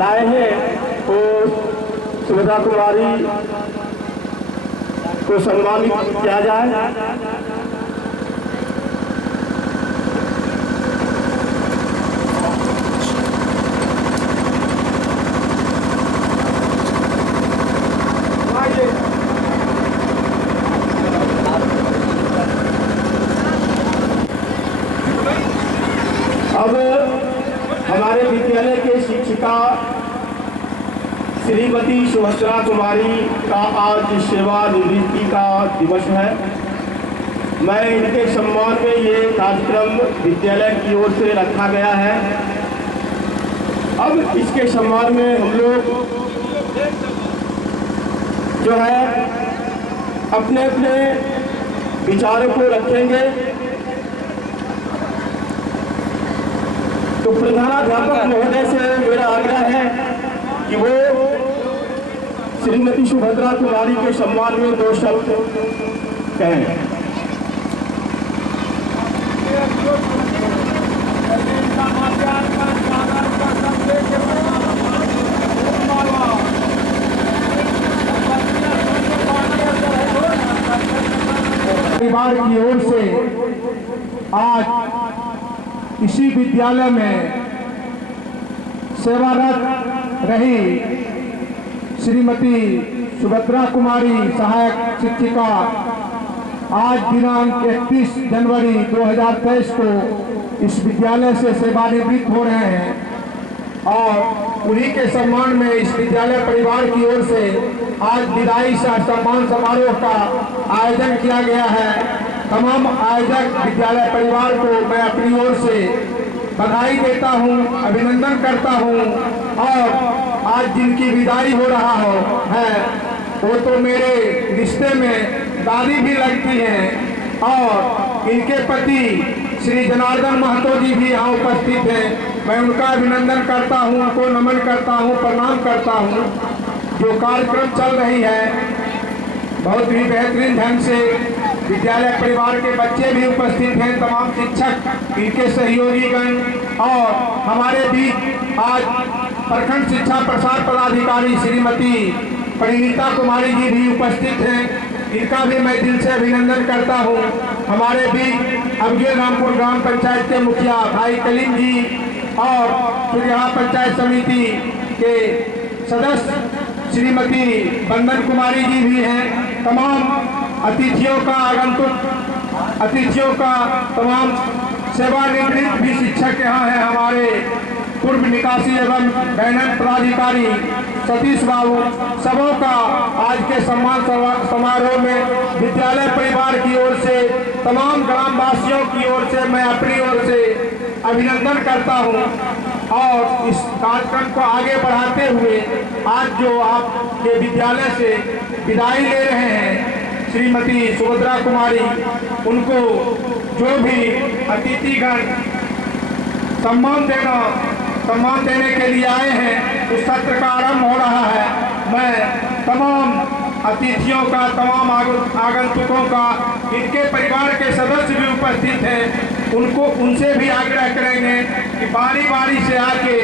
लाए हैं और सुभद्रा कुमारी को सम्मानित किया जाए। अब हमारे विद्यालय के शिक्षिका श्रीमती सुभद्रा कुमारी का आज सेवानिवृत्ति का दिवस है। मैं इनके सम्मान में ये कार्यक्रम विद्यालय की ओर से रखा गया है। अब इसके सम्मान में हम लोग जो है अपने अपने विचारों को रखेंगे। तो प्रधानाध्यापक महोदय से मेरा आग्रह है कि वो श्रीमती सुभद्रा कुमारी के सम्मान में 2 शब्द कहें। परिवार की ओर से आज इसी विद्यालय में सेवारत रही श्रीमती सुभद्रा कुमारी सहायक शिक्षिका आज दिनांक 31 जनवरी 2023 को इस विद्यालय से सेवानिवृत्त हो रहे हैं और उन्हीं के सम्मान में इस विद्यालय परिवार की ओर से आज विदाई सम्मान समारोह का आयोजन किया गया है। तमाम आयोजक विद्यालय परिवार को मैं अपनी ओर से बधाई देता हूं, अभिनंदन करता हूं और आज जिनकी विदाई हो रहा है वो तो मेरे रिश्ते में दादी भी लगती हैं और इनके पति श्री जनार्दन महतो जी भी यहाँ उपस्थित हैं। मैं उनका अभिनंदन करता हूं, उनको नमन करता हूं, प्रणाम करता हूं। जो कार्यक्रम चल रही है बहुत ही बेहतरीन ढंग से विद्यालय परिवार के बच्चे भी उपस्थित हैं, तमाम शिक्षक, इनके सहयोगीगण और हमारे बीच आज प्रखंड शिक्षा प्रसार पदाधिकारी श्रीमती परिणीता कुमारी जी भी उपस्थित हैं। इनका भी मैं दिल से अभिनंदन करता हूं। हमारे बीच अबगेल रामपुर ग्राम पंचायत के मुखिया भाई कलीम जी और सुरहा पंचायत समिति के सदस्य श्रीमती बंदन कुमारी जी भी हैं। तमाम अतिथियों का आगंतुक अतिथियों का तमाम सेवानिवृत्त भी शिक्षक यहाँ हैं। हमारे पूर्व निकासी एवं बैनर पदाधिकारी सतीश बाबू, सबों का आज के सम्मान समारोह में विद्यालय परिवार की ओर से तमाम ग्रामवासियों की ओर से मैं अपनी ओर से अभिनंदन करता हूँ और इस कार्यक्रम को आगे बढ़ाते हुए आज जो आपके विद्यालय से विदाई ले रहे हैं श्रीमती सुभद्रा कुमारी, उनको जो भी अतिथिगण सम्मान देने के लिए आए हैं उस सत्र का आरंभ हो रहा है। मैं तमाम अतिथियों का, तमाम आगंतुकों का, इनके परिवार के सदस्य भी उपस्थित हैं, उनसे भी आग्रह करेंगे कि बारी बारी से आके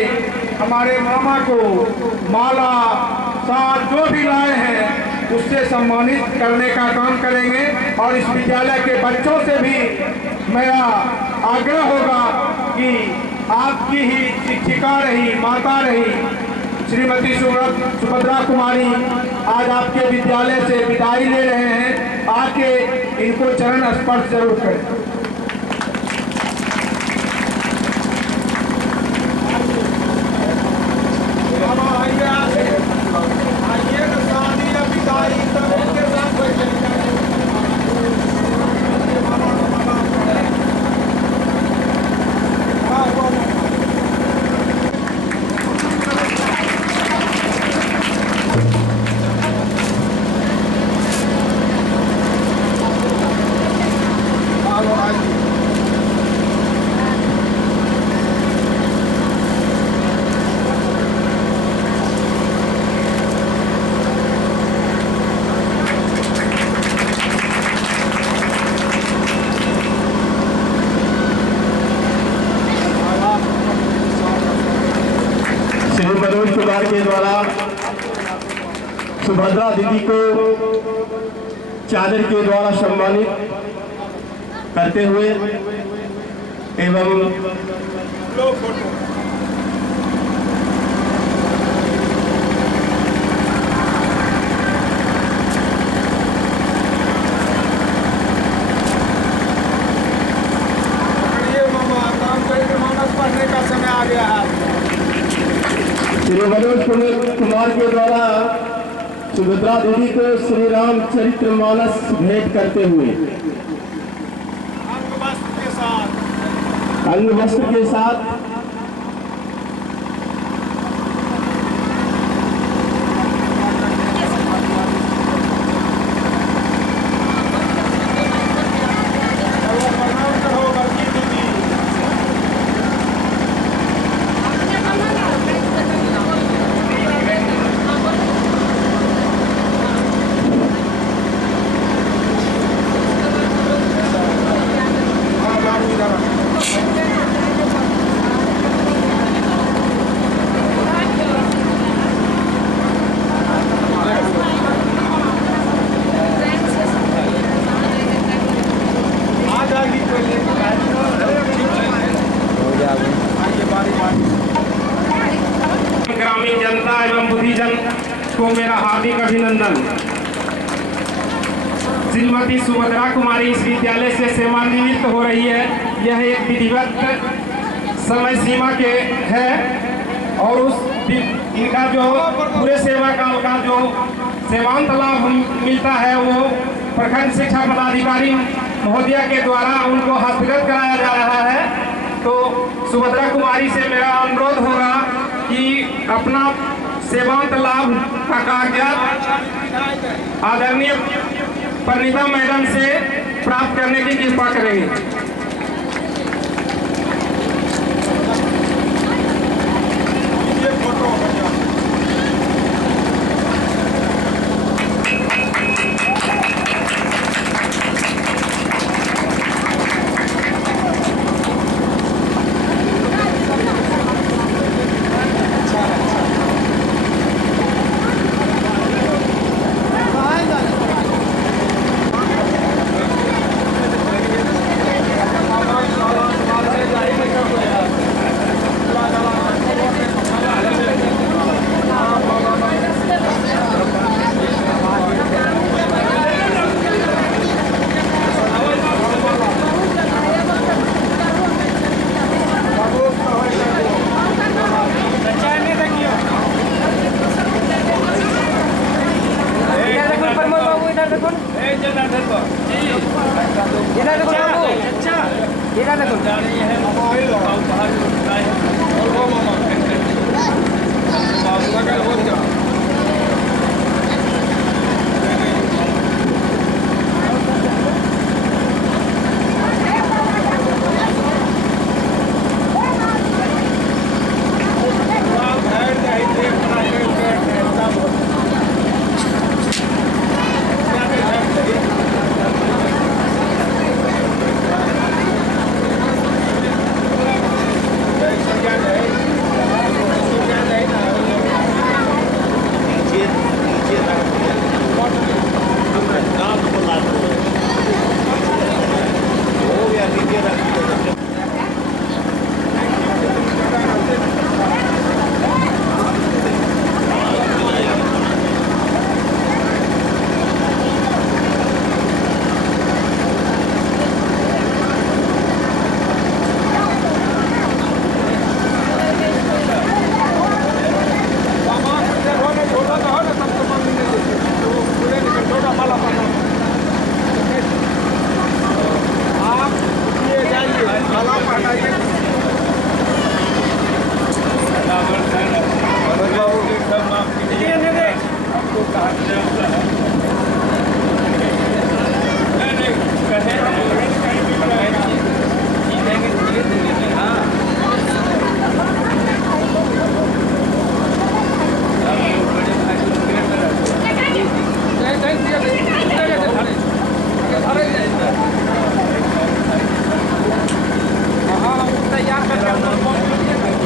हमारे मामा को माला साथ जो भी लाए हैं उससे सम्मानित करने का काम करेंगे। और इस विद्यालय के बच्चों से भी मेरा आग्रह होगा कि आपकी ही शिक्षिका रही, माता रही श्रीमती सुभद्रा कुमारी आज आपके विद्यालय से विदाई ले रहे हैं, आके इनको चरण स्पर्श जरूर करें। मनोज कुमार कुमार के द्वारा सुभद्रा दीदी को चादर के द्वारा सम्मानित करते हुए एवं पढ़ने का समय आ गया है। श्री मनोज कुमार के द्वारा सुभद्रा दीदी को श्री राम चरितमानस भेंट करते हुए अंग वस्त्र के साथ ग्रामीण जनता एवं बुद्धिजन को मेरा हार्दिक अभिनंदन। श्रीमती सुभद्रा कुमारी इस विद्यालय से सेवानिवृत्त हो रही है। यह एक विधिवत समय सीमा के है और उस इनका जो पूरे सेवा काल का जो सेवांत लाभ मिलता है वो प्रखंड शिक्षा पदाधिकारी महोदया के द्वारा उनको हस्तगत कराया जा रहा है। तो सुभद्रा कुमारी से मेरा अनुरोध होगा कि अपना सेवांत लाभ का कागजात आदरणीय परिणीता मैडम से प्राप्त करने की कृपा करेंगे।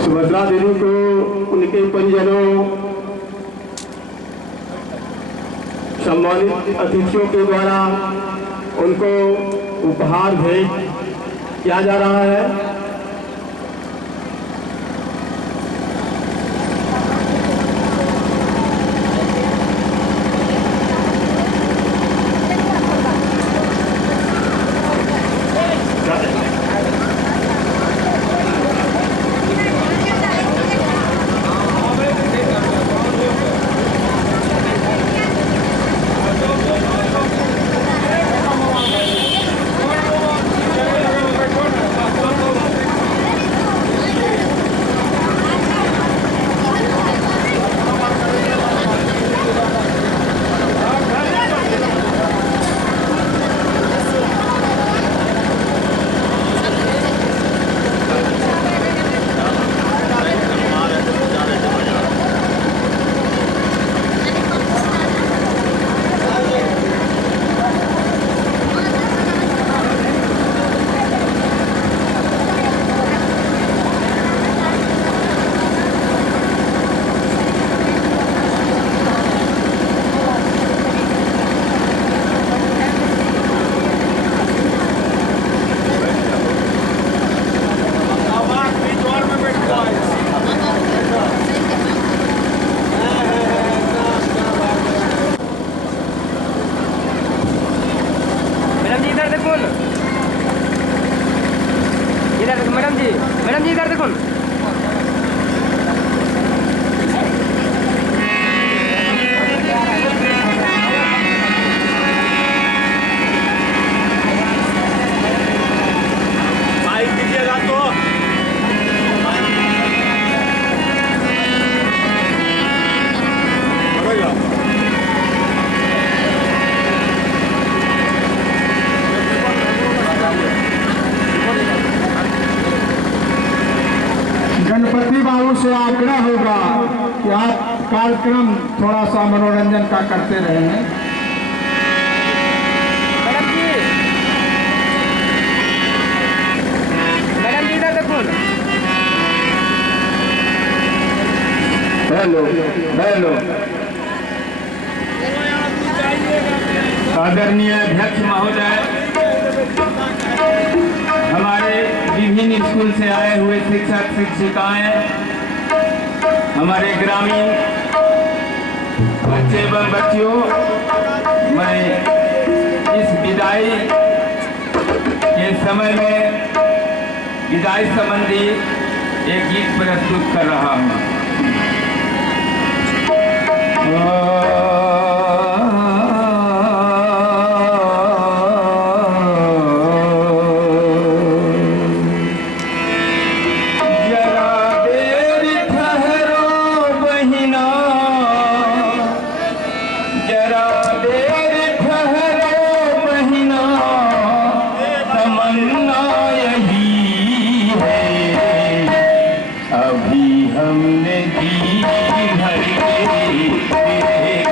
सुभद्रा देवी को उनके परिजनों सम्मानित अतिथियों के द्वारा उनको उपहार भेंट किया जा रहा है। मैडम जी इधर देखो। गणपति बाबू से आग्रह होगा कि आप कार्यक्रम थोड़ा सा मनोरंजन का करते रहें। मैडम जी इधर देखो। Hello hello. आदरणीय अध्यक्ष महोदय, हमारे विभिन्न स्कूल से आए हुए शिक्षक शिक्षिकाएं, हमारे ग्रामीण बच्चे एवं बच्चियों, मैं इस विदाई के समय में विदाई संबंधी एक गीत प्रस्तुत कर रहा हूँ। हमने दी भर के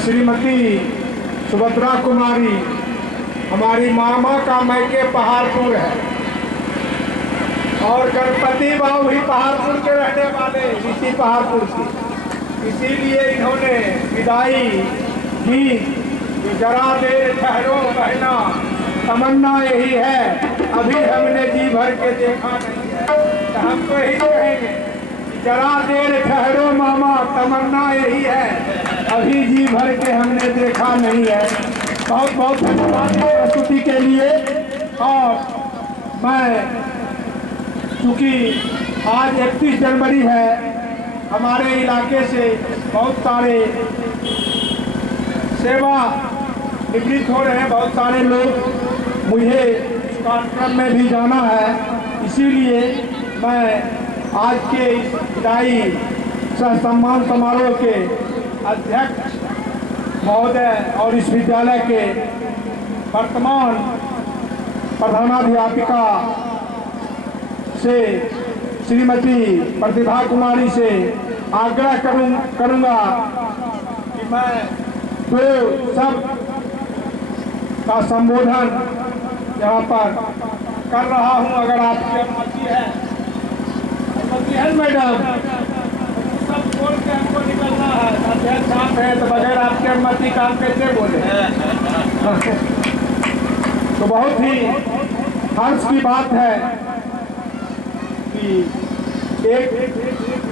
श्रीमती सुभद्रा कुमारी हमारी मामा का मैके पहाड़पुर है और गणपति बाबू भी पहाड़पुर के रहने वाले, इसी पहाड़पुर की। इसीलिए इन्होंने विदाई दी कि जरा देर ठहरो बहना, तमन्ना यही है अभी हमने जी भर के देखा नहीं है। तो हम तो यही कहेंगे कि जरा देर ठहरो मामा, तमन्ना यही है अभी जी भर के हमने देखा नहीं है। बहुत बहुत धन्यवाद प्रस्तुति के लिए। और मैं चूँकि आज 31 जनवरी है, हमारे इलाके से बहुत सारे सेवा निवृत्त हो रहे हैं, बहुत सारे लोग, मुझे इस कार्यक्रम में भी जाना है। इसीलिए मैं आज के इस विदाई सह सम्मान समारोह के अध्यक्ष महोदय और इस विद्यालय के वर्तमान प्रधानाध्यापिका से श्रीमती प्रतिभा कुमारी से आग्रह करूंगा कि मैं दो सब का संबोधन यहाँ पर कर रहा हूँ। अगर आपकी अनुमति है मैडम, सब बोल के हमको निकलना है। अध्यक्ष आप हैं तो बगैर आपकी अनुमति का हम कैसे बोले? तो बहुत ही हर्ष की बात है कि एक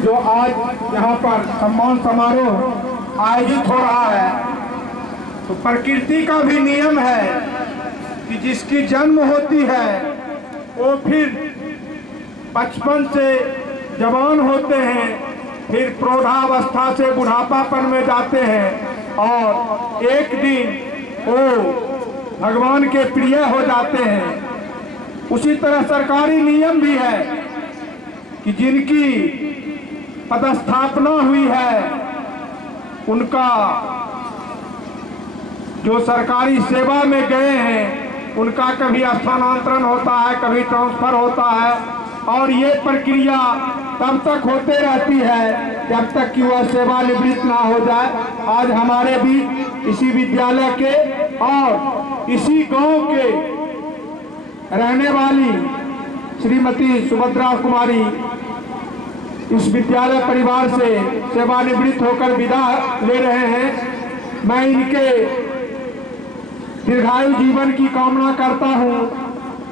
जो आज यहाँ पर सम्मान समारोह आयोजित हो रहा है, तो प्रकृति का भी नियम है कि जिसकी जन्म होती है वो फिर बचपन से जवान होते हैं, फिर प्रौढ़ावस्था से बुढ़ापापन में जाते हैं और एक दिन वो भगवान के प्रिय हो जाते हैं। उसी तरह सरकारी नियम भी है कि जिनकी पदस्थापना हुई है उनका जो सरकारी सेवा में गए हैं उनका कभी स्थानांतरण होता है, कभी ट्रांसफर होता है और ये प्रक्रिया तब तक होते रहती है जब तक कि वह सेवानिवृत्त ना हो जाए। आज हमारे भी इसी विद्यालय के और इसी गांव के रहने वाली श्रीमती सुभद्रा कुमारी इस विद्यालय परिवार से सेवानिवृत्त होकर विदा ले रहे हैं। मैं इनके दीर्घायु जीवन की कामना करता हूं।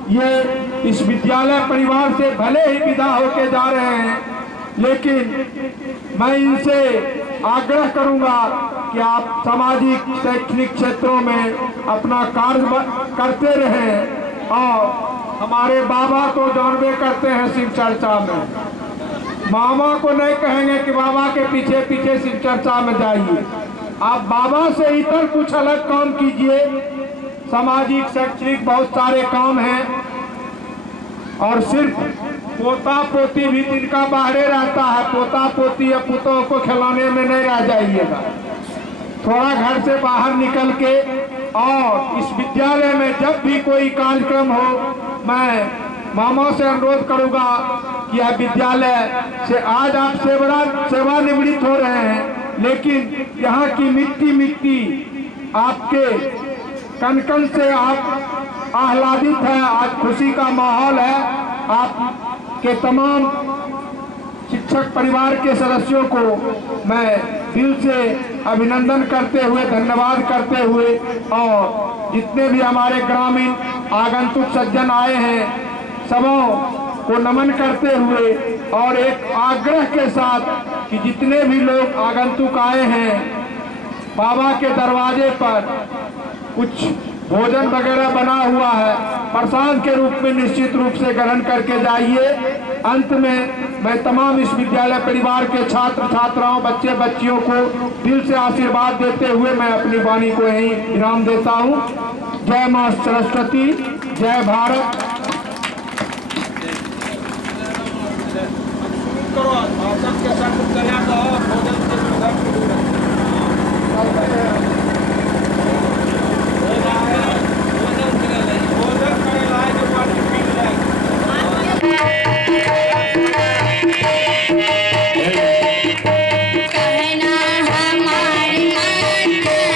ये इस विद्यालय परिवार से भले ही विदा होकर जा रहे हैं, लेकिन मैं इनसे आग्रह करूंगा कि आप सामाजिक शैक्षणिक क्षेत्रों में अपना कार्य करते रहें। और हमारे बाबा तो जानबे करते हैं शिव चर्चा में, मामा को नहीं कहेंगे कि बाबा के पीछे पीछे शिव चर्चा में जाइए। आप बाबा से इतर कुछ अलग काम कीजिए। सामाजिक शैक्षणिक बहुत सारे काम हैं और सिर्फ पोता पोती भी जिनका बाहरे रहता है, पोता पोती या पुतों को खिलाने में नहीं रह जाइएगा। थोड़ा घर से बाहर निकल के और इस विद्यालय में जब भी कोई कार्यक्रम हो, मैं मामा से अनुरोध करूंगा कि यह विद्यालय से आज आप सेवानिवृत्त हो रहे हैं, लेकिन यहाँ की मिट्टी आपके कण कण से आप आह्लादित है। आज खुशी का माहौल है। आपके तमाम शिक्षक परिवार के सदस्यों को मैं दिल से अभिनंदन करते हुए, धन्यवाद करते हुए और जितने भी हमारे ग्रामीण आगंतुक सज्जन आए हैं सबों को नमन करते हुए और एक आग्रह के साथ कि जितने भी लोग आगंतुक आए हैं बाबा के दरवाजे पर कुछ भोजन वगैरह बना हुआ है, प्रसाद के रूप में निश्चित रूप से ग्रहण करके जाइए। अंत में मैं तमाम इस विद्यालय परिवार के छात्र छात्राओं, बच्चे बच्चियों को दिल से आशीर्वाद देते हुए मैं अपनी वाणी को यहीं विराम देता हूँ। जय मां सरस्वती, जय भारत। कहना हमारी माँ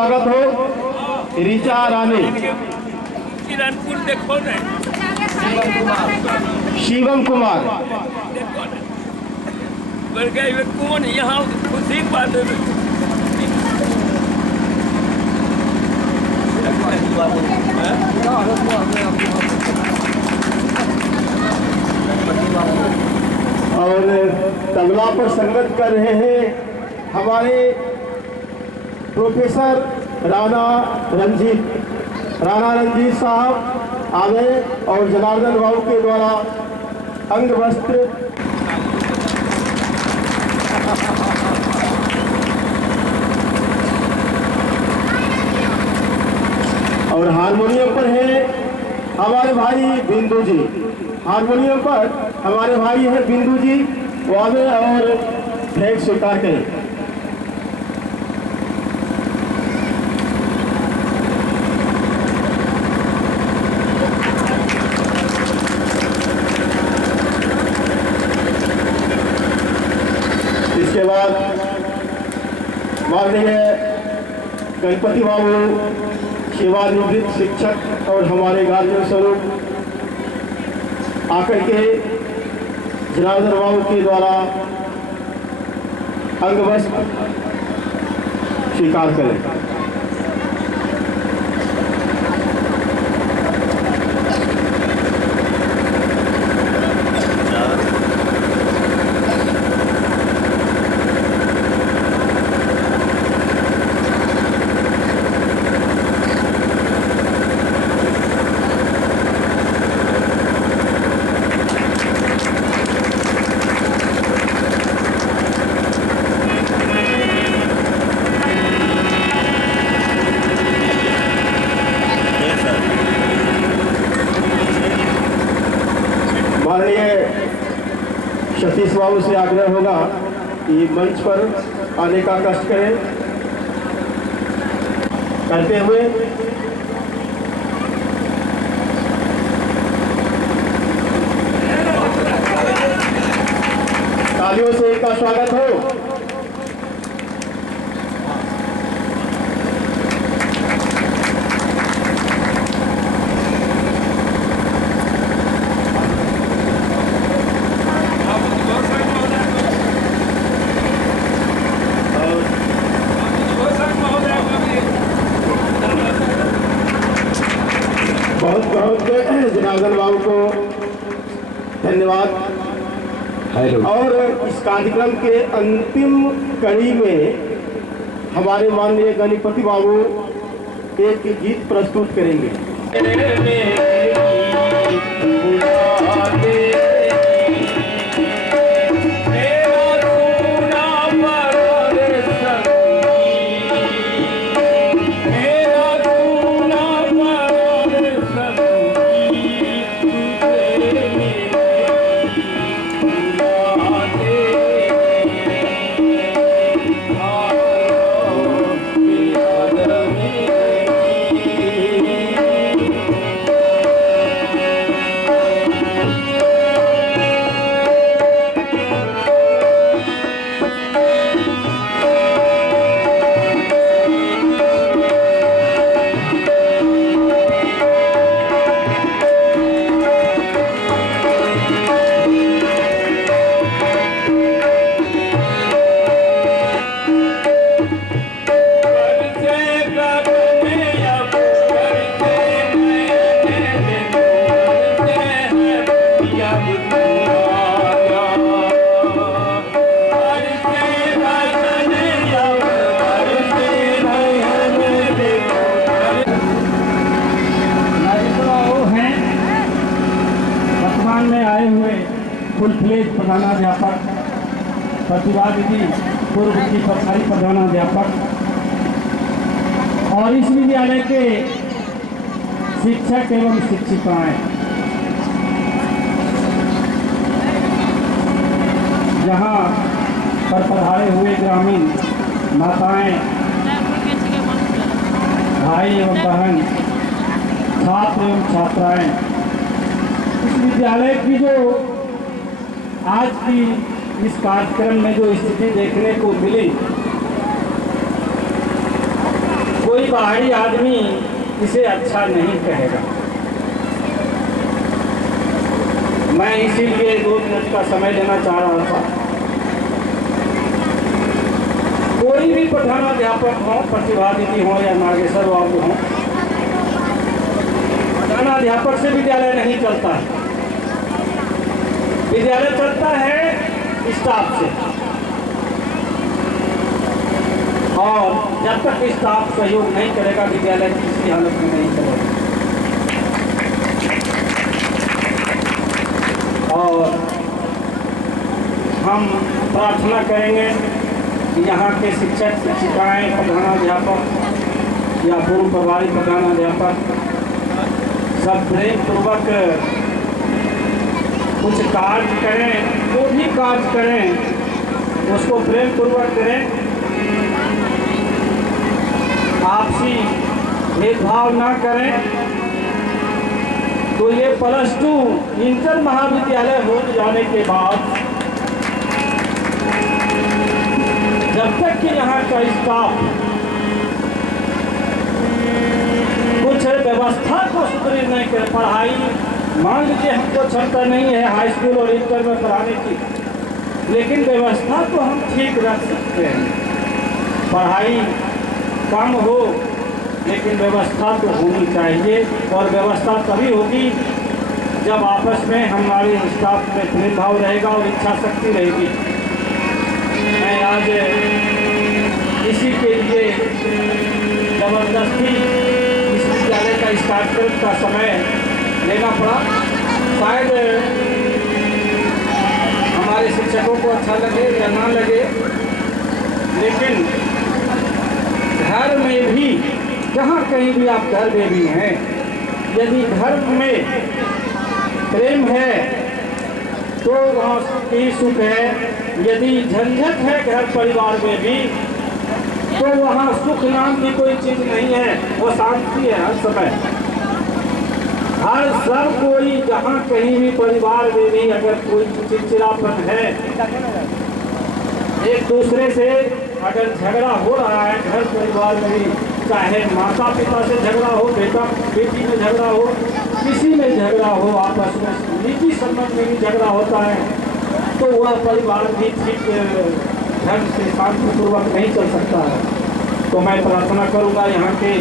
स्वागत हो ऋचा रानी, किरणपुर देखो ना, शिवम कुमार, बड़े कौन यहाँ खुशी बात है। और तबला पर संगत कर रहे हैं हमारे प्रोफेसर राणा रंजीत साहब आगे, और जनार्दन बाबू के द्वारा अंग वस्त्र और हारमोनियम पर है हमारे भाई बिंदु जी। हारमोनियम पर हमारे भाई हैं बिंदु जी, वो आगे और फ्लैग स्वीकार करें। इसके बाद माननीय गणपति बाबू सेवानिवृत्त शिक्षक और हमारे गार्जियन स्वरूप आकर के जनार्दन बाबू के द्वारा अंग वस्त्र स्वीकार करें। सतीश बाबू से आग्रह होगा कि मंच पर आने का कष्ट करें। करते हुए तालियों से इनका स्वागत हो। बहुत बहुत जनार्दन बाबू को धन्यवाद। और इस कार्यक्रम के अंतिम कड़ी में हमारे माननीय गणपति बाबू एक गीत प्रस्तुत करेंगे। फुल फ्लेज प्रधानाध्यापक, प्रतिभा दीदी पूर्व की सरकारी प्रधानाध्यापक और इस विद्यालय के शिक्षक एवं शिक्षिकाएं, यहाँ पर पधारे हुए ग्रामीण माताएं, भाई एवं बहन, छात्र एवं छात्राएं, इस विद्यालय की जो आज की इस कार्यक्रम में जो स्थिति देखने को मिली कोई बाहरी आदमी इसे अच्छा नहीं कहेगा। मैं इसीलिए 2 मिनट का समय लेना चाह रहा था। कोई भी प्रधानाध्यापक हो, प्रतिभागिनी हो या नागेश्वर बाबू हो, प्रधानाध्यापक से विद्यालय नहीं चलता है। विद्यालय चलता है स्टाफ से, और जब तक स्टाफ सहयोग नहीं करेगा विद्यालय किसी हालत में नहीं चलेगा। और हम प्रार्थना करेंगे कि यहाँ के शिक्षक शिक्षिकाएँ, प्रधानाध्यापक या पूर्व प्रभारी प्रधानाध्यापक सब प्रेम पूर्वक कुछ कार्य करें, जो भी कार्य करें उसको प्रेम पूर्वक करें, आपसी भेदभाव ना करें। तो ये +2 इंटर महाविद्यालय हो जाने के बाद जब तक कि यहाँ का स्टाफ कुछ व्यवस्था को सुदृढ़ नहीं करे, पढ़ाई मान लीजिए हमको क्षमता नहीं है हाई स्कूल और इंटर में पढ़ाने की, लेकिन व्यवस्था तो हम ठीक रख सकते हैं। पढ़ाई कम हो लेकिन व्यवस्था तो होनी चाहिए, और व्यवस्था तभी होगी जब आपस में हमारे स्टाफ में प्रेम भाव रहेगा और इच्छा शक्ति रहेगी। मैं आज इसी के लिए जबरदस्ती इस विद्यालय का इस कार्यक्रम का समय लेना पड़ा। शायद हमारे शिक्षकों को अच्छा लगे या ना लगे, लेकिन घर में भी, जहाँ कहीं भी आप घर में भी हैं, यदि घर में प्रेम है तो वहाँ की सुख है। यदि झंझट है घर परिवार में भी तो वहाँ सुख नाम की कोई चीज़ नहीं है, वो शांति है हर समय। हर सब कोई जहाँ कहीं भी परिवार में भी अगर कोई चिड़चिड़ापन है, एक दूसरे से अगर झगड़ा हो रहा है घर परिवार में भी, चाहे माता पिता से झगड़ा हो, बेटा बेटी में झगड़ा हो, किसी में झगड़ा हो, आपस में निजी संबंध में भी झगड़ा होता है, तो वह परिवार भी ठीक ढंग से शांतिपूर्वक नहीं चल सकता है। तो मैं प्रार्थना करूंगा यहाँ के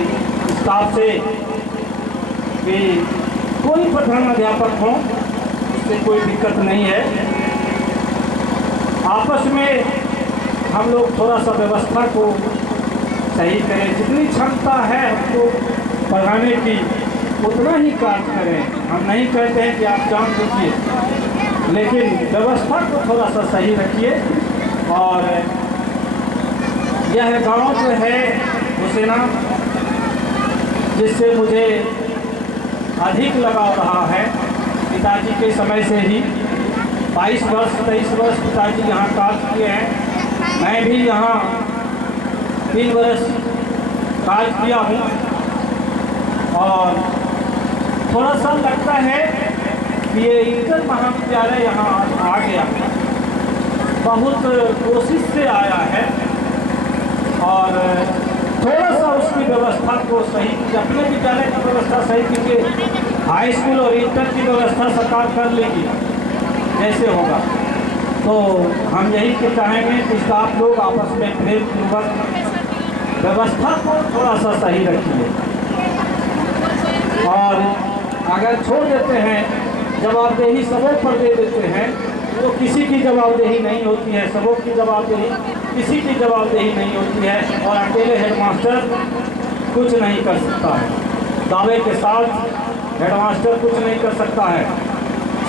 स्टाफ से कि कोई प्रधानाध्यापक हो, इससे कोई दिक्कत नहीं है। आपस में हम लोग थोड़ा सा व्यवस्था को सही करें, जितनी क्षमता है हमको पढ़ाने की उतना ही कार्य करें। हम नहीं कहते हैं कि आप जान दीजिए, लेकिन व्यवस्था को थोड़ा सा सही रखिए। और यह गांव जो है हुसैना, जिससे मुझे अधिक लगाव रहा है पिताजी के समय से ही। 22 वर्ष 23 वर्ष पिताजी यहाँ कार्य किए हैं, मैं भी यहाँ 3 वर्ष कार्य किया हूँ। और थोड़ा सा लगता है कि ये इंटर महाविद्यालय यहाँ आ गया, बहुत कोशिश से आया है, और थोड़ा सा उसकी व्यवस्था को सही कीजिए, अपने विद्यालय की व्यवस्था सही कीजिए। हाई स्कूल और इंटर की व्यवस्था सरकार कर लेगी जैसे होगा। तो हम यही चाहेंगे कि आप लोग आपस में प्रेम पूर्वक व्यवस्था को थोड़ा सा सही रखिए। और अगर छोड़ देते हैं, जवाबदेही सबों पर दे देते हैं, तो किसी की जवाबदेही नहीं होती है, सबों की जवाबदेही, किसी की जवाबदेही नहीं होती है। और अकेले हेडमास्टर कुछ नहीं कर सकता है, दावे के साथ हेडमास्टर कुछ नहीं कर सकता है,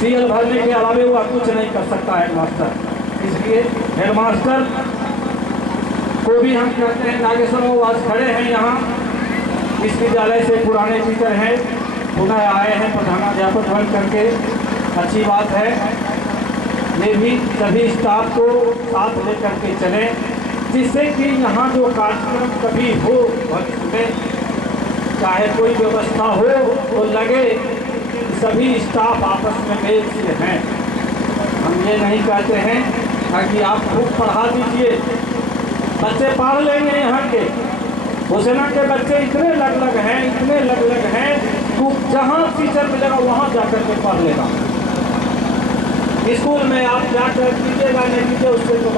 सीएल भरने के अलावे वह कुछ नहीं कर सकता है हेडमास्टर। इसलिए हेडमास्टर को भी हम कहते हैं, नागेश्वर वो आज खड़े हैं यहाँ, इस विद्यालय से पुराने टीचर हैं, पुनः आए हैं प्रधानाध्यापक बन करके, अच्छी बात है। ये भी सभी स्टाफ को साथ लेकर के चलें, जिससे कि यहाँ जो कार्यक्रम कभी हो भविष्य में, चाहे कोई व्यवस्था हो, तो लगे सभी स्टाफ आपस में मेल से हैं। हम ये नहीं कहते हैं कि आप खूब पढ़ा दीजिए, बच्चे पढ़ लेंगे यहाँ के, हुसैना के बच्चे इतने लग हैं, तो जहाँ टीचर मिलेगा वहाँ जाकर के पढ़ लेगा। स्कूल में आप जाकर कीजिएगा नहीं कीजिए उससे तो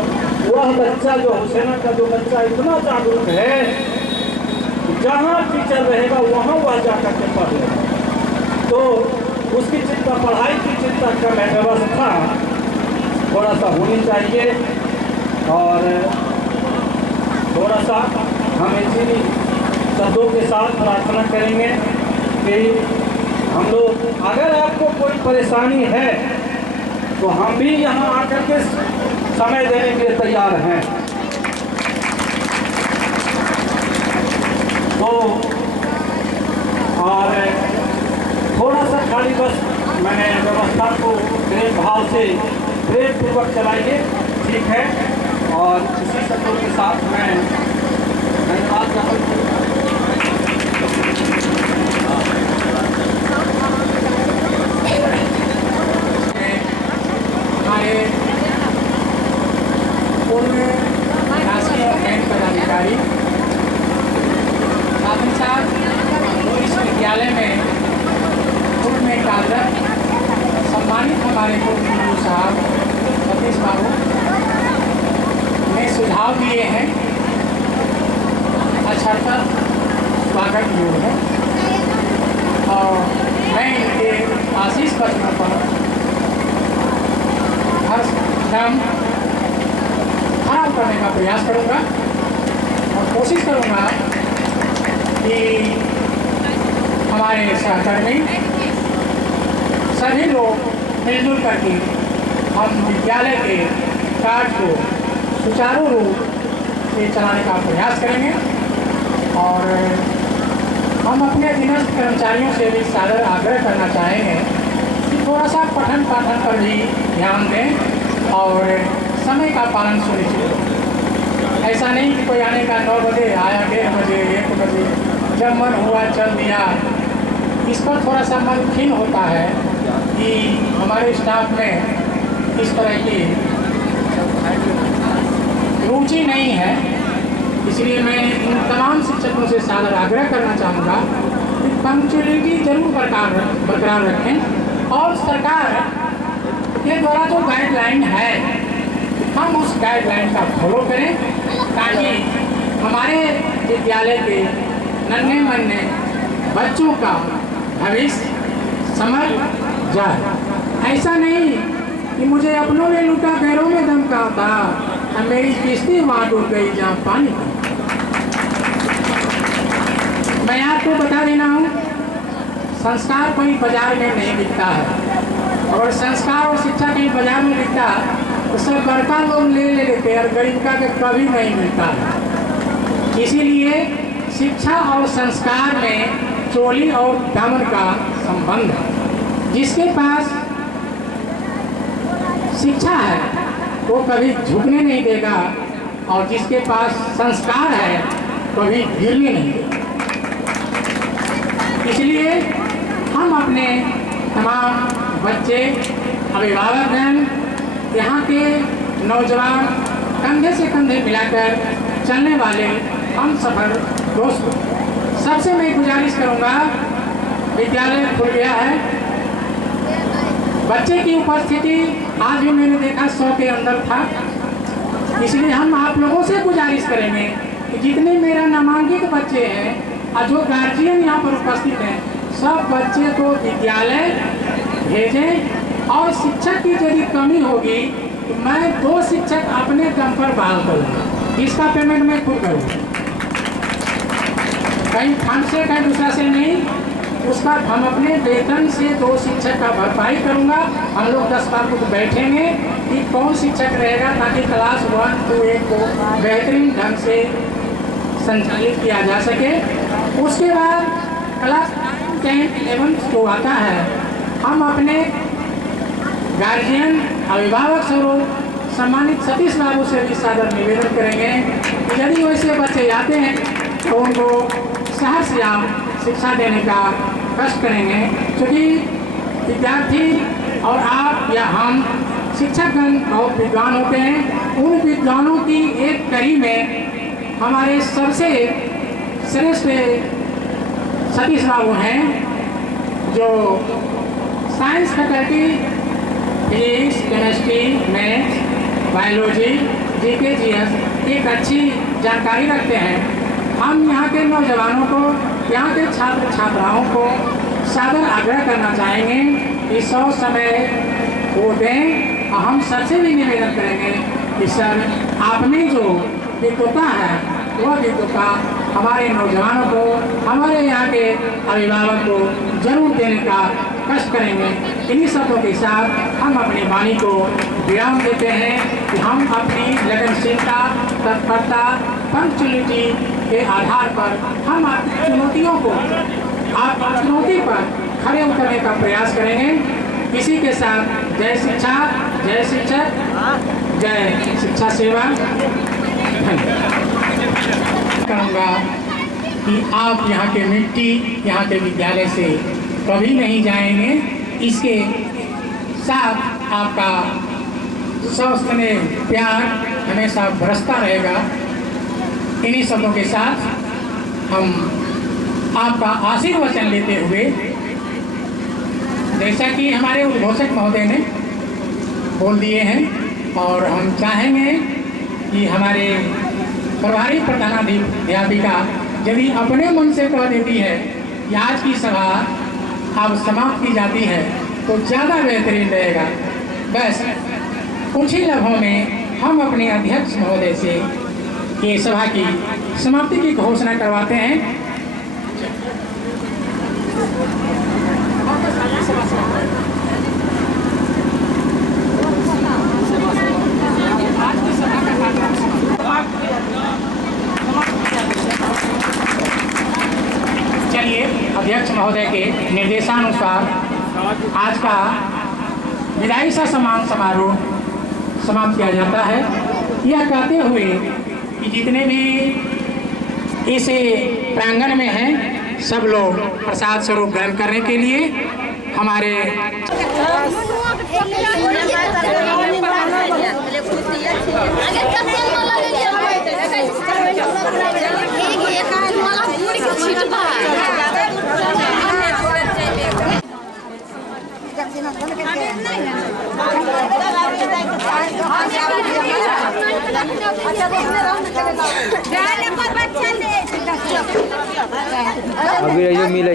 वह बच्चा जो हुसैना का जो बच्चा इतना जागरूक है, जहाँ टीचर रहेगा वहाँ वह जाकर के पढ़ लेगा। तो उसकी चिंता, पढ़ाई की चिंता करने व्यवस्था थोड़ा सा होनी चाहिए। और थोड़ा सा हम इसी शब्दों के साथ प्रार्थना करेंगे कि हम लोग, अगर आपको कोई परेशानी है तो हम भी यहाँ आकर के समय देने के लिए तैयार हैं। तो और थोड़ा सा खाली बस मैंने व्यवस्था को प्रेम भाव से प्रेम पूर्वक चलाइए, ठीक है। और इसी शब्दों के साथ मैं धन्यवाद ज्ञापन हमारे पूर्व राष्ट्रीय बैंक पदाधिकारी साधन साहब इस विद्यालय में पूर्व में कार्यरत सम्मानित हमारे पूर्व गुरु साहब सतीश बाबू ने सुझाव दिए हैं, अच्छा स्वागत योग है। और मैं इनके आशीष पत्र पर हर दम खड़ा करने का प्रयास करूंगा और कोशिश करूंगा कि हमारे सहकर्मी सभी लोग मिलजुल करके हम विद्यालय के कार्य को सुचारू रूप से चलाने का प्रयास करेंगे। और हम अपने अधीनस्थ कर्मचारियों से भी सादर आग्रह करना चाहेंगे कि थोड़ा सा पठन पाठन पर भी ध्यान दें और समय का पालन सुनिश्चित हो। ऐसा नहीं कि कोई आने का 9 बजे आया, 1:30 बजे, 1 बजे, जब मन हुआ चल दिया। इस पर थोड़ा सा मन खिन्न होता है कि हमारे स्टाफ में इस तरह की रुचि नहीं है। इसलिए मैं इन तमाम शिक्षकों से सादर आग्रह करना चाहूँगा कि पंक्चुअलिटी जरूर बरकरार रखें और सरकार के द्वारा जो गाइडलाइन है हम उस गाइडलाइन का फॉलो करें, ताकि हमारे विद्यालय के नन्हे मन्ने बच्चों का भविष्य समझ जाए। ऐसा नहीं कि मुझे अपनों में लूटा पैरों में दम का था, मेरी किस्ती वहाँ डूब गई जहाँ पानी था। मैं आपको बता देना हूँ, संस्कार कोई बाजार में नहीं बिकता है। और संस्कार और शिक्षा कहीं बाजार में बिकता तो सब बड़का लोग ले लेते हैं और गरीब का कभी नहीं मिलता है। इसीलिए शिक्षा और संस्कार में चोली और दामन का संबंध है। जिसके पास शिक्षा है वो कभी झुकने नहीं देगा और जिसके पास संस्कार है कभी गिरने नहीं देगा। इसलिए हम अपने तमाम बच्चे, अभिभावकगण, यहाँ के नौजवान, कंधे से कंधे मिलाकर चलने वाले हम सफर दोस्तों, सबसे मैं गुजारिश करूँगा, विद्यालय खुल गया है, बच्चे की उपस्थिति आज भी मैंने देखा 100 के अंदर था। इसलिए हम आप लोगों से गुजारिश करेंगे कि जितने मेरा नामांकित बच्चे हैं और जो गार्जियन यहाँ पर उपस्थित हैं, सब बच्चे को विद्यालय भेजें। और शिक्षक की यदि कमी होगी तो मैं 2 शिक्षक अपने दम पर बहाल करूँगा, इसका पेमेंट मैं खुद करूँगा, कहीं फंड से कहीं दूसरा से नहीं। उसका हम अपने वेतन से 2 शिक्षक का भरपाई करूँगा। हम लोग 10 बार कुछ बैठेंगे कि कौन शिक्षक रहेगा, ताकि क्लास 1 to 8 को बेहतरीन ढंग से संचालित किया जा सके। उसके बाद क्लास 9, 10, 11 जो आता है, हम अपने गार्जियन, अभिभावक स्वरूप सम्मानित सतीश बाबू से भी सादर निवेदन करेंगे कि यदि वैसे बच्चे आते हैं तो उनको शहर से शिक्षा देने का कष्ट करेंगे। क्योंकि विद्यार्थी और आप या हम शिक्षकगण बहुत विद्वान होते हैं। उन विद्वानों की एक कड़ी में हमारे सबसे श्रेष्ठ सतीश बाबू हैं जो science faculty physics, chemistry, maths, biology, GK, GS एक अच्छी जानकारी रखते हैं। हम यहाँ के नौजवानों को, यहाँ के छात्र छात्राओं को सादर आग्रह करना चाहेंगे कि 100 समय वो दें। हम सबसे भी निवेदन करेंगे कि सर आपने जो विद्वता है वह विद्वता हमारे नौजवानों को, हमारे यहाँ के अभिभावक को जरूर देने का कष्ट करेंगे। इन्हीं शब्दों के साथ हम अपनी वाणी को विराम देते हैं कि हम अपनी लगनशीलता, तत्परता, पंक्चुअलिटी के आधार पर हम अपनी चुनौतियों को, आप चुनौती पर खड़े उतरने का प्रयास करेंगे। इसी के साथ जय शिक्षा, जय शिक्षक, जय शिक्षा सेवा। कहूँगा कि आप यहाँ के मिट्टी, यहाँ के विद्यालय से कभी नहीं जाएंगे। इसके साथ आपका स्वस्थ में प्यार हमेशा बरसता रहेगा। इन्हीं शब्दों के साथ हम आपका आशीर्वचन लेते हुए, जैसा कि हमारे उद्घोषक महोदय ने बोल दिए हैं, और हम चाहेंगे कि हमारे प्रभारी प्रधानाध्यापिका यदि अपने मन से कह देती है कि आज की सभा अब समाप्त की जाती है तो ज़्यादा बेहतरीन रहेगा। बस कुछ ही लम्हों में हम अपने अध्यक्ष महोदय से ये सभा की समाप्ति की घोषणा करवाते हैं। चलिए, अध्यक्ष महोदय के निर्देशानुसार आज का विदाई सा सम्मान समारोह समाप्त किया जाता है। यह कहते हुए कि जितने भी इस प्रांगण में हैं सब लोग प्रसाद स्वरूप ग्रहण करने के लिए हमारे अभी यो मिले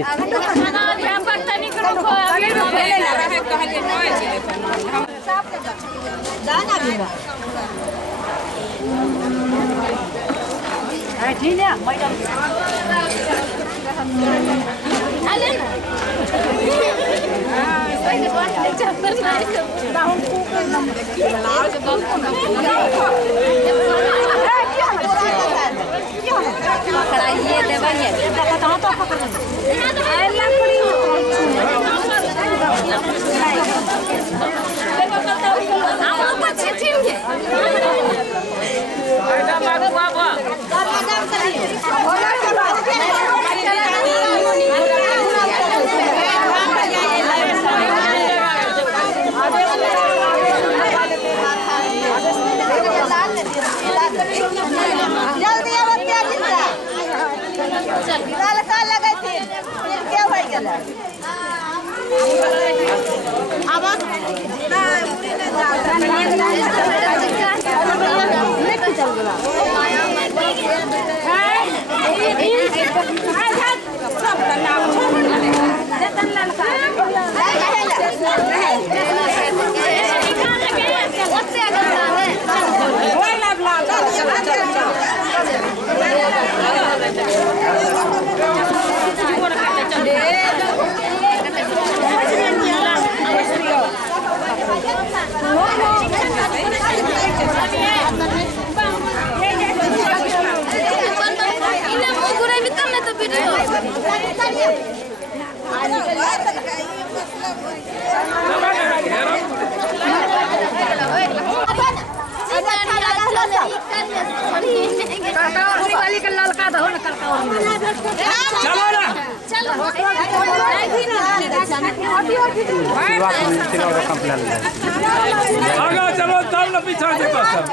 चलो तब न पीछा देता सब।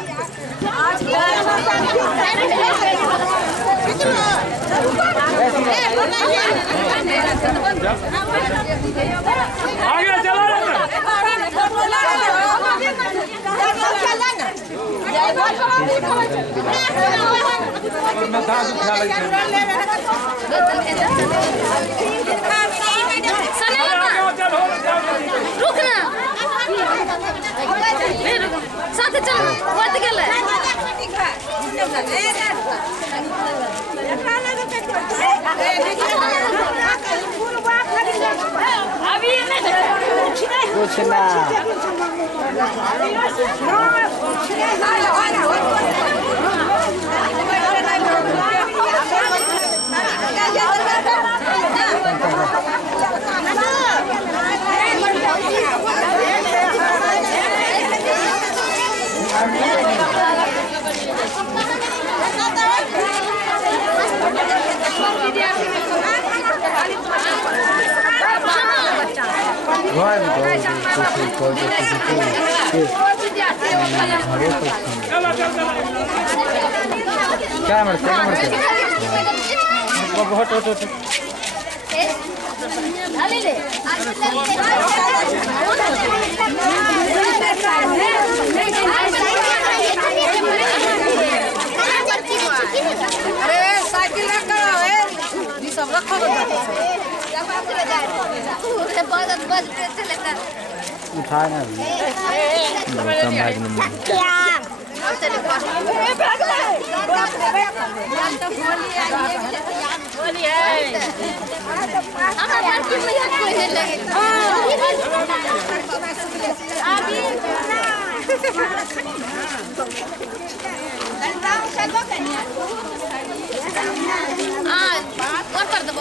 आगे चलो रुकना साथ चलो मत गेले अभी कुछ ना क्या मरते बहुत अरे साइकिल सब रखो उठाना और कर दो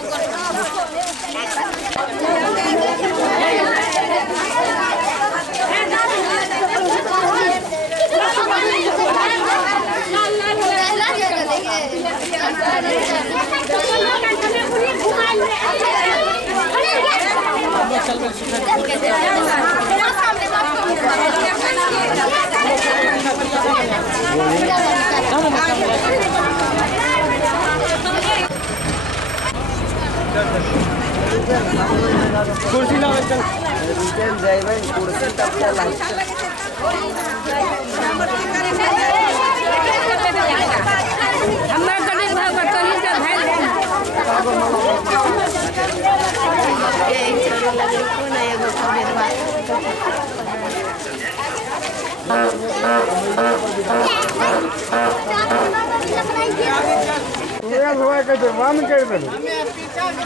कुर्सी लाओ चल रिटर्न जाइबे कुर्सी तब चला हमरा गणेश भाव का तोही का भाई कोन एगो पूरा हुआ के जवान कर दे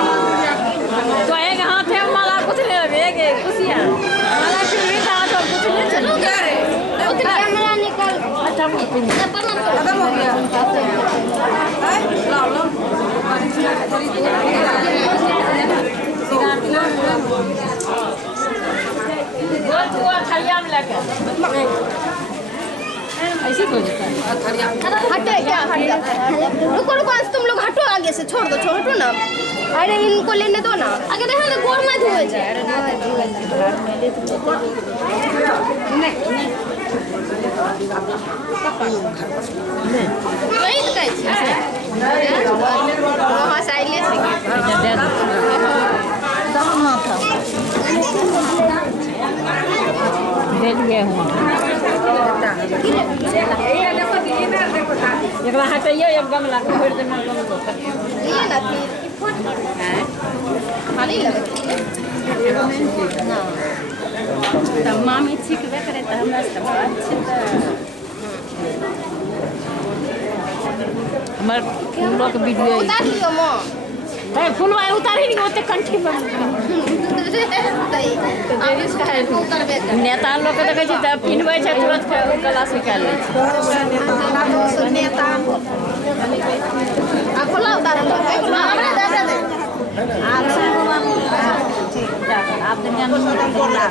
तो एक हाथ है माला कुछ ले लेंगे खुशियां माला फिर भी था तो कुछ ले चलो कैमरा निकल अच्छा खत्म हो गया ऐसे हो जाता है। हटे क्या हट जाता है? रुको रुको, आज तुम लोग हटो आगे से, छोड़ दो, हटो ना। अरे इनको लेने दो ना, आगे देखो ना गोड़ मत हुए जाए। वही तो कहै छी वहाँ से आइले छी दे दिए हुआ एकरा हटाइए एक गमला को भर देना गमला ये ना फिर खाली लगे ना तब मामी सीखबे करे तो हमरा से अच्छे हमर फूलों के वीडियो उतार लियो मां है फूलवा उतारी नहीं होते कंठी बन अब इसका है उतारबे नेता लोग के देखे छी त पिनबै छै तुरंत क्लास निकाल लै छै नेता आ खोला उतार लो हमरा दे दे आप सब ठीक ठाक आप दुनिया में बोला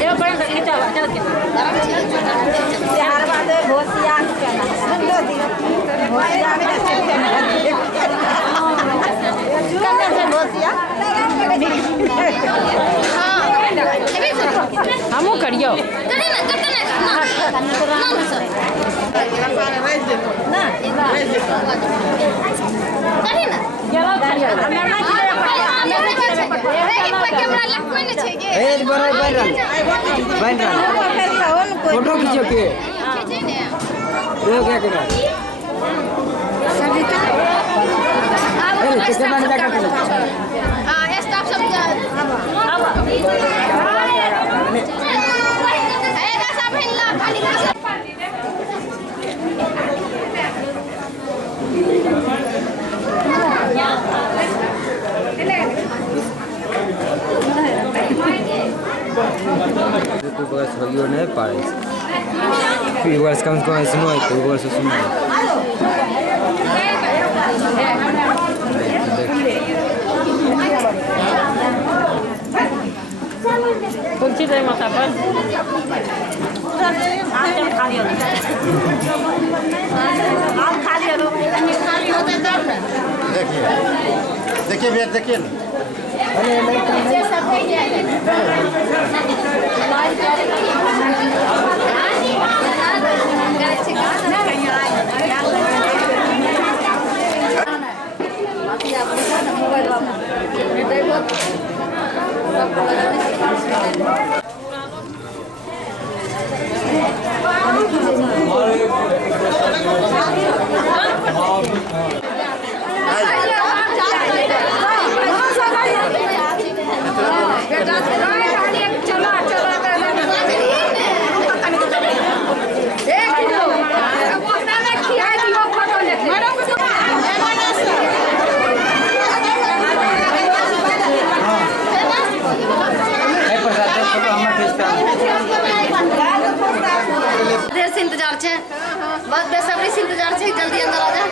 ये बड़ा ईटा चल के यार बात होशिया करना सुनो दी होशिया में करने से होशिया हमू करियो करे ना ना करे ना चलो करियो कैमरा लग कोई नहीं छै ए बराबर बन रहा फोटो खींचो के खींचे ने ये क्या कर रहा है किसे बन जा कर हां स्टाफ सब जा अब ए ऐसा भेला खाली तो बस होइयो नहीं पारे फिर वर्ष कम से कम सुनो है तो वर्ष सुनो कुछ दे माता पर आप खा लियो आप खा लियो खाली होते तब ना देखिए भैया देखिए ये सब है देर से इंतजार छे बहुत बेसब्री से इंतजार छे जल्दी अंदर आ जा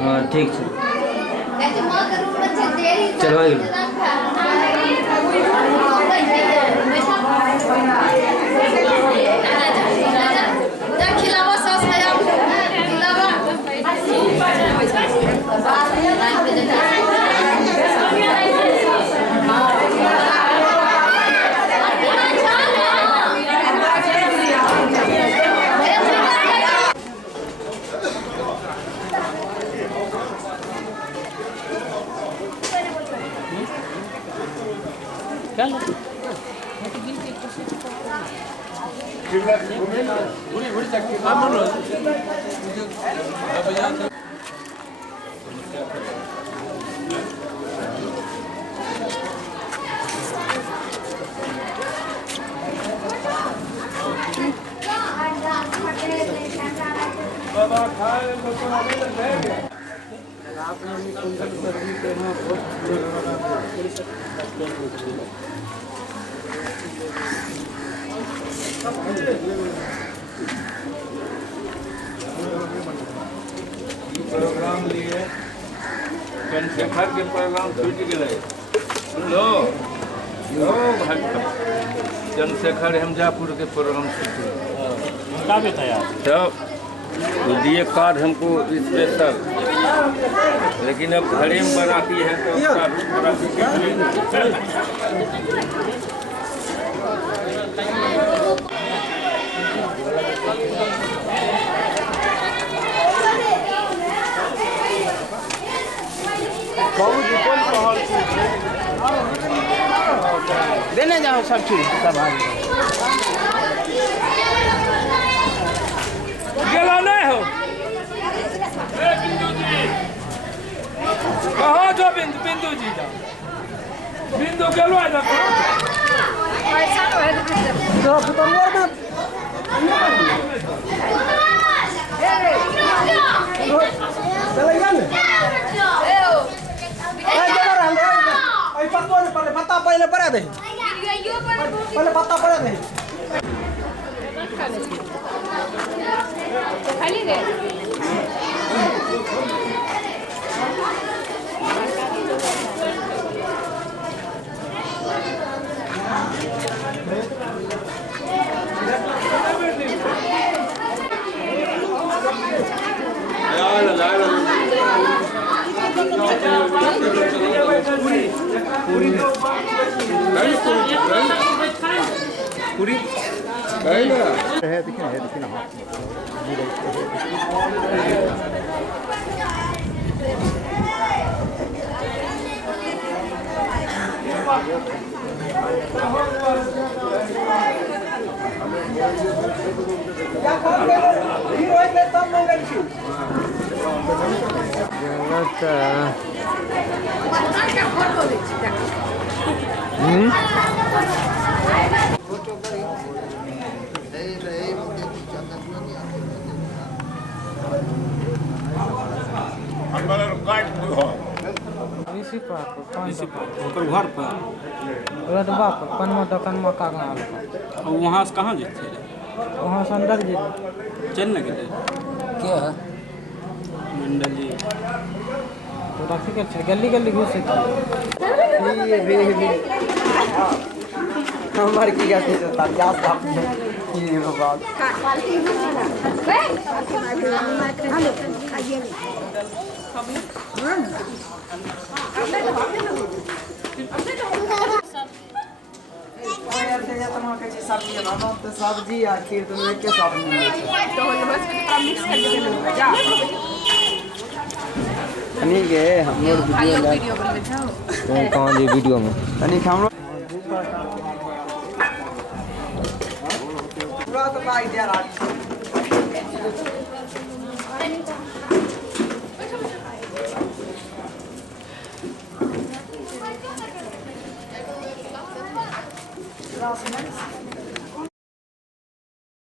हां ठीक है चलो खिलावा सस है खिलावा प्रोग्राम लिए चंद्रशेखर के प्रोग्राम छूट गए लो चंद्रशेखर हमजापुर के प्रोग्राम छूट गए तब दिए कार्ड हमको स्पेशल, लेकिन अब घरे में बनाती है तो उसका भी बड़ा देने जाओ सब चीज सब आ गेला नहीं हो कहाँ जो बिंदु जी जाओ बिंदु गेलो है ना पहले पड़ा दे पहले पत्ता पड़ा दे खाली दे पूरी है दिखना हाँ घर पर वहाँ से कहाँ जेते वहाँ से अंदर जी चल न गए क्या है मंडल जी तो रखी के गली गली घुसे हमारे की कहते हैं क्या बात ये बात सब्जी आखिर तुम के ठीक है हम लोग वीडियो कहाँ जी वीडियो में हम लोग पूरा तो